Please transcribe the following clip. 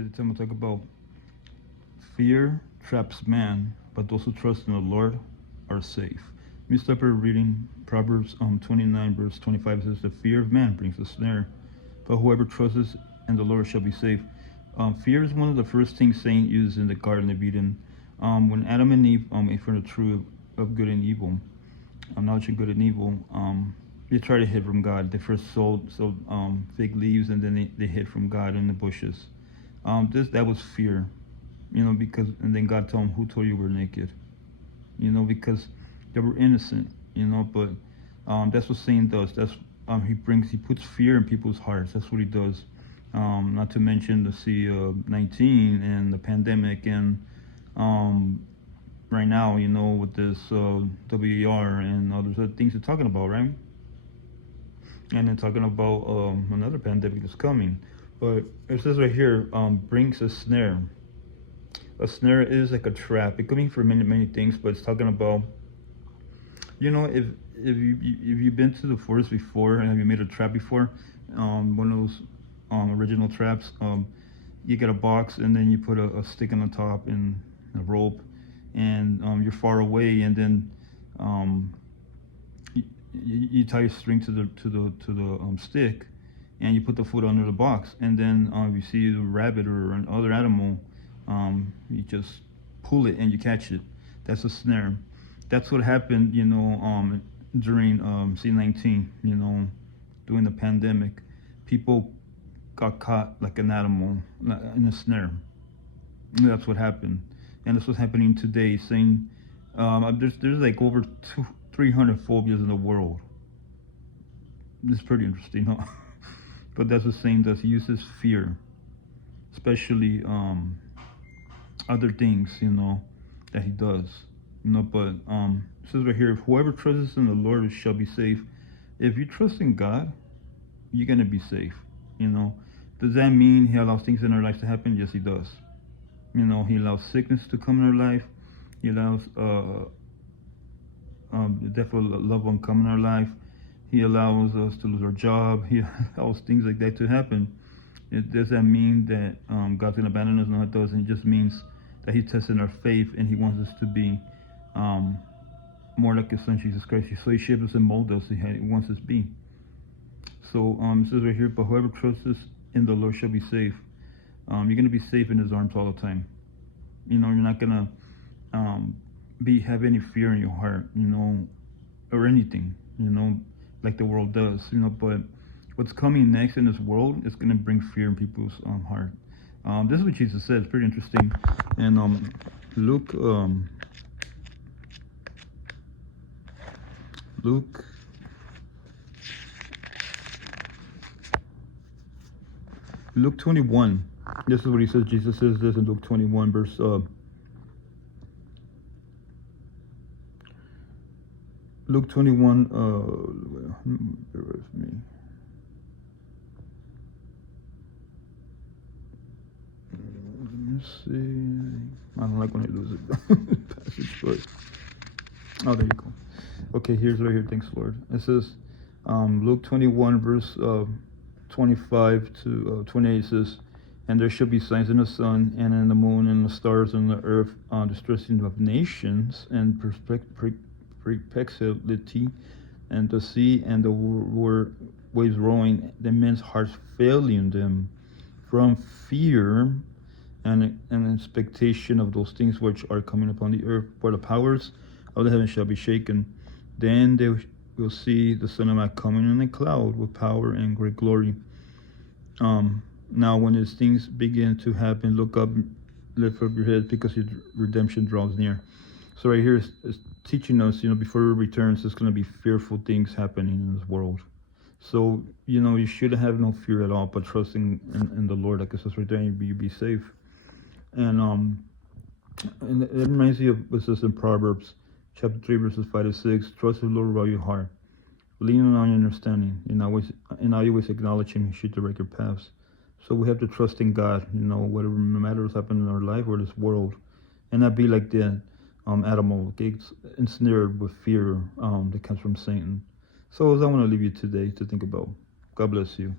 Today I'm going to talk about fear traps man, but those who trust in the Lord are safe. Let me start by reading Proverbs 29, verse 25. It says, the fear of man brings a snare, but whoever trusts in the Lord shall be safe. Fear is one of the first things Satan used in the Garden of Eden. When Adam and Eve ate from the tree of good and evil, knowledge of good and evil, they tried to hid from God. They first sowed fig leaves, and then they hid from God in the bushes. That was fear, because, and then God told them, who told you we're naked? Because they were innocent, but that's what Satan does. That's he puts fear in people's hearts. That's what he does. Not to mention the C-19 and the pandemic, and right now, with this WER and other things they're talking about, right? And then talking about another pandemic that's coming. But it says right here, brings a snare. A snare is like a trap. It could mean for many things, but it's talking about, if you've been to the forest before and have you made a trap before, one of those original traps, you get a box and then you put a stick on the top and a rope, and you're far away, and then you tie your string to the stick, and you put the foot under the box, and then if you see a rabbit or another animal, you just pull it and you catch it. That's a snare. That's what happened, during C-19, during the pandemic. People got caught like an animal in a snare. And that's what happened, and that's what's happening today. Saying there's like over 300 phobias in the world. It's pretty interesting, huh? But that's what Satan does. He uses fear, especially other things, that he does. But it says right here, whoever trusts in the Lord shall be safe. If you trust in God, you're gonna be safe. Does that mean he allows things in our life to happen? Yes, he does. He allows sickness to come in our life. He allows the death of a loved one come in our life. He allows us to lose our job. He allows things like that to happen. It doesn't mean that God's going to abandon us. No, it doesn't. It just means that he's testing our faith, and he wants us to be more like his son, Jesus Christ. So he shapes us and molds us. He wants us to be. So it says right here, but whoever trusts in the Lord shall be safe. You're going to be safe in his arms all the time. You're not going to have any fear in your heart, or anything, like the world does, but what's coming next in this world is going to bring fear in people's heart. This is what Jesus said. It's pretty interesting. And Luke 21. This is what he says. Jesus says this in Luke 21, verse Luke 21, bear with me. Let me see. I don't like when I lose it. Passage, but oh, there you go. Okay, here's right here. Thanks, Lord. It says, Luke 21, verse 25 to 28 says, and there shall be signs in the sun and in the moon and the stars and the earth, distressing of nations and perplexity, and the sea and the waves roaring, the men's hearts failing them from fear and expectation of those things which are coming upon the earth. For the powers of the heavens shall be shaken. Then they will see the Son of Man coming in a cloud with power and great glory. Now when these things begin to happen, look up, lift up your head, because your redemption draws near. So right here is teaching us, before he returns, there's going to be fearful things happening in this world. So, you should have no fear at all, but trusting in the Lord, like it says right there, you be safe. And it reminds me of what says in Proverbs, chapter 3, verses 5 to 6, trust the Lord with all your heart, leaning on your understanding, and always acknowledge him, he should direct your paths. So we have to trust in God, whatever matters happen in our life or this world, and not be like the animal gets ensnared with fear that comes from Satan. So I want to leave you today to think about. God bless you.